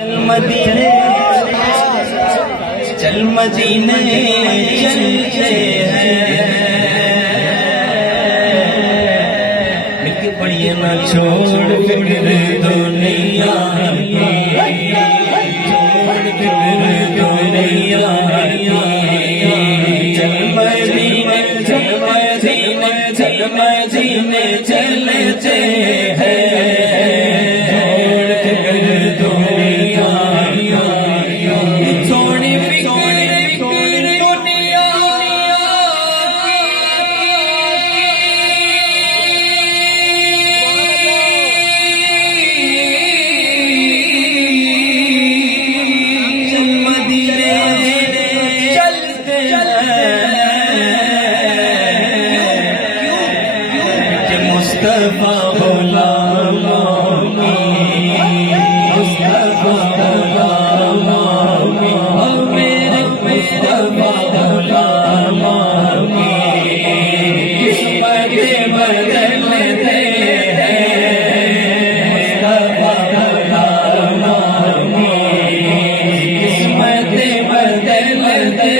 चल मदीने चल मदीने चलते हैं लिख पढ़िए ना छोड़ फिक्र दुनिया छोड़ फिक्र दुनिया चल मदीने चल मदीने चल मदीने चलते हैं मुस्तफा गुलाम मुस्तफा गुलाम मेरे मुस्तफा गुलाम किस्मत बदलते हैं मुस्तफा गुलाम किस्मत बदलते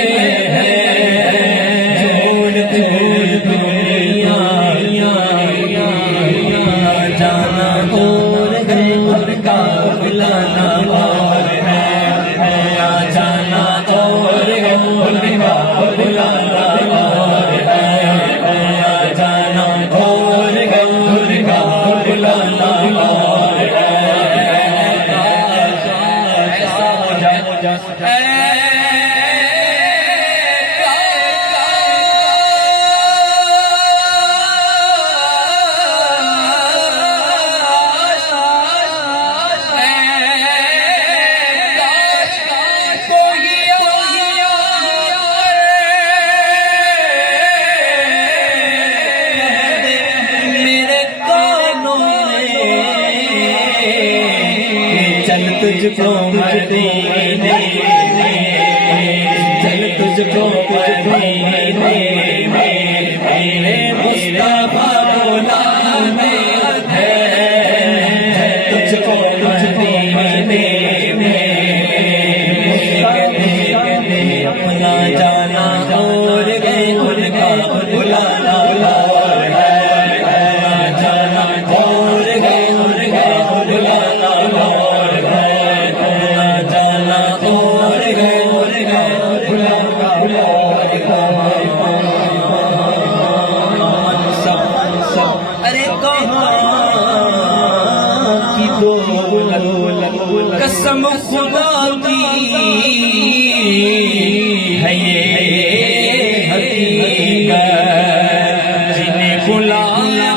बुलाना और है जाना और है उनका बुलाना और है जाना और है उनका बुलाना और है ऐसा हो जाए तुझको मदीने चल तुझको मदीने मेरे मुस्तफा बुलाने हैं तुझको मदीने कहते अपना जाना और गए उनका बुलाना और है जाना और गए उनका बुलाना और अरे कहाँ की दौलत कसम खुदा की है ये हकीकत जिन्हें बुलाया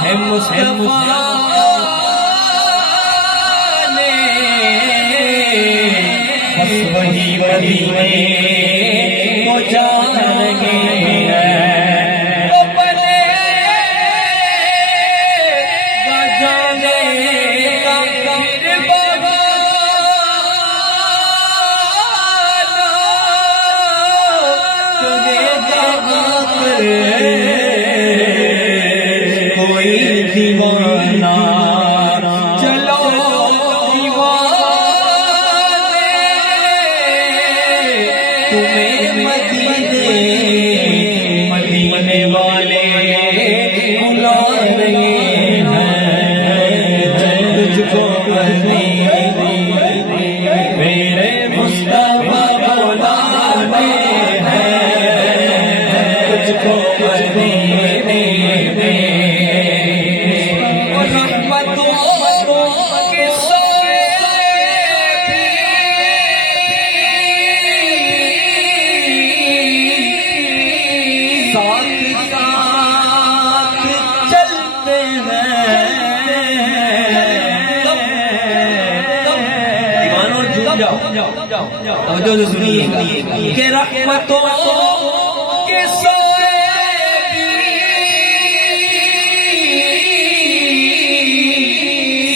है मुस्तफा ने बस वही मदीने को जानेंगे कोई दीवाना चलो दीवाने तुम्हें मदीने वाले बुला रहे हैं तुझको मदीने मेरे मुस्तफा बुलाने हैं तुझको मदीने जो सुनिए कि रहमतों के सोए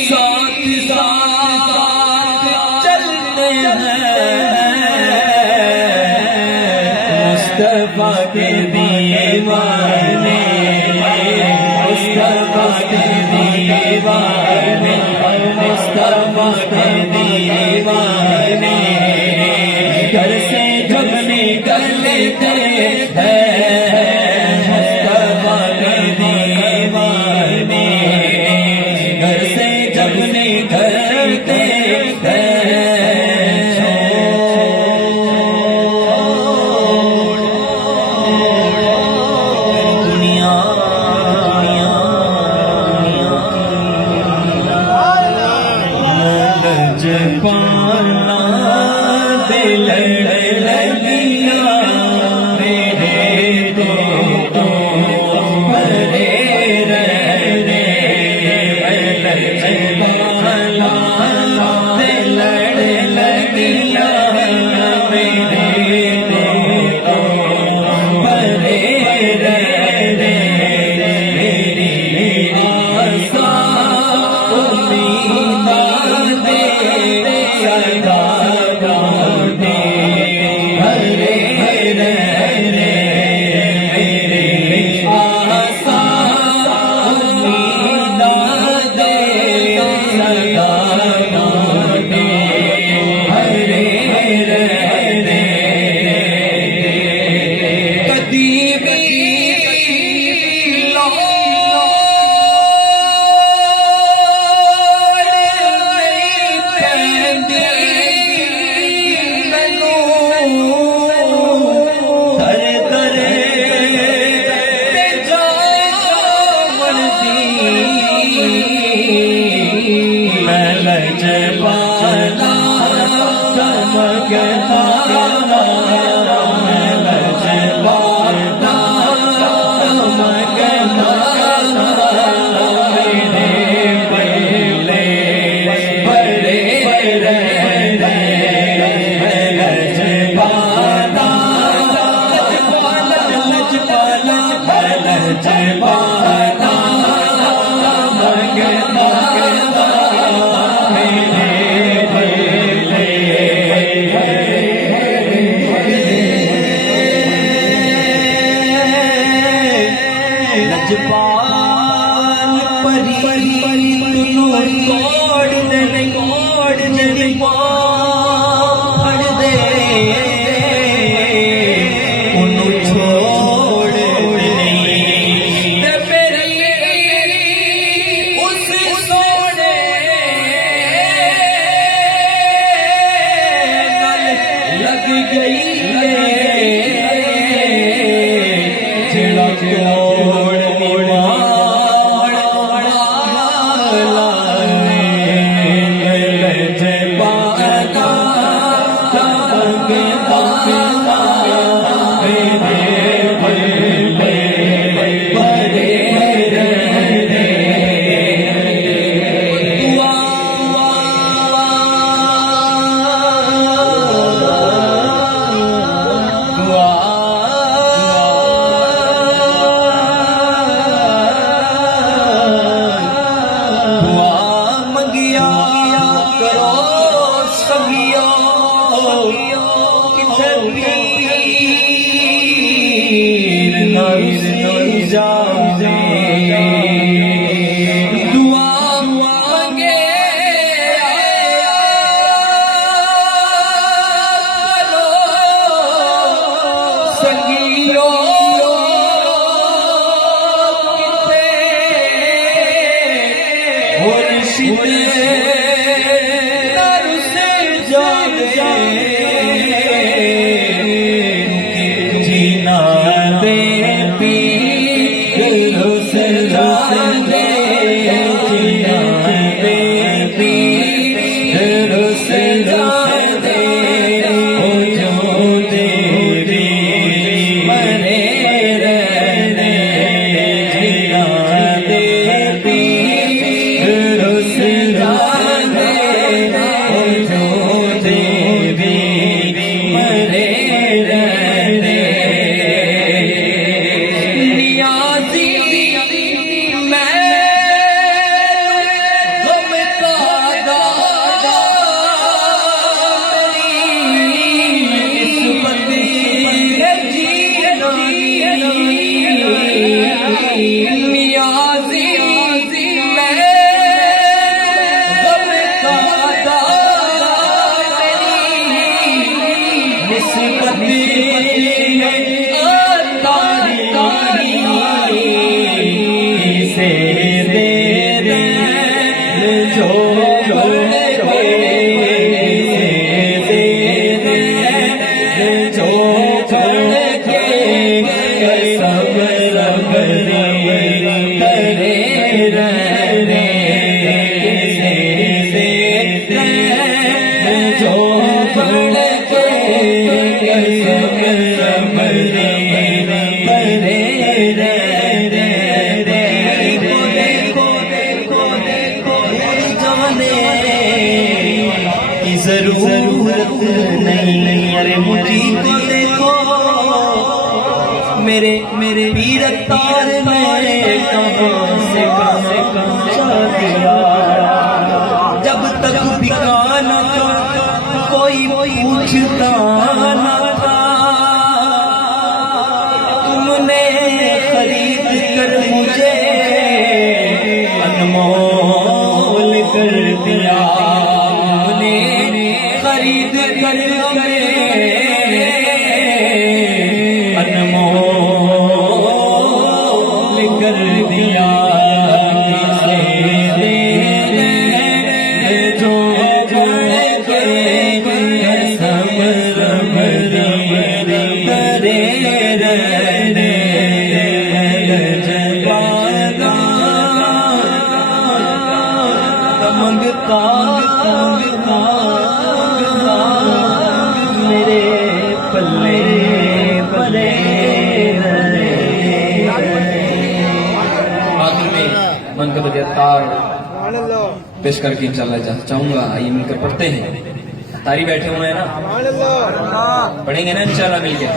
साथ साथ चलते हैं मुस्तफा के दीवाने मुस्तफा के दीवाने पाना दिल लगिया मेरे तो भरे रहने पाना दिल लगिया मेरे तो भरे रहने मेरी आशा लजपाल परी तोड़ दे फाड़ दे उन्हों छोड़ नहीं मेरी उस सोने लग गई जीना दे पी जीना दे पी दे हो जो तेरी मरे रहने जीना दे पी रहने जाने की जरूरत नहीं। अरे मुझी को देखो मेरे मेरे पीर तार ने कहाँ से पहुंचा दिया। जब तक बिकाना कोई पूछता ना था, तुमने खरीद कर मुझे अनमोल कर दिया। तुमने खरीद कर हमें अनमोल कर दिया। किसे देने जो मेरे पल्ले पले। आखिर में मन का बजा तार पेश करके इंशाल्लाह चाहूंगा। आइए मिलकर पढ़ते हैं। तारी बैठे हुए हैं ना, पढ़ेंगे ना इंशाल्लाह मिलकर।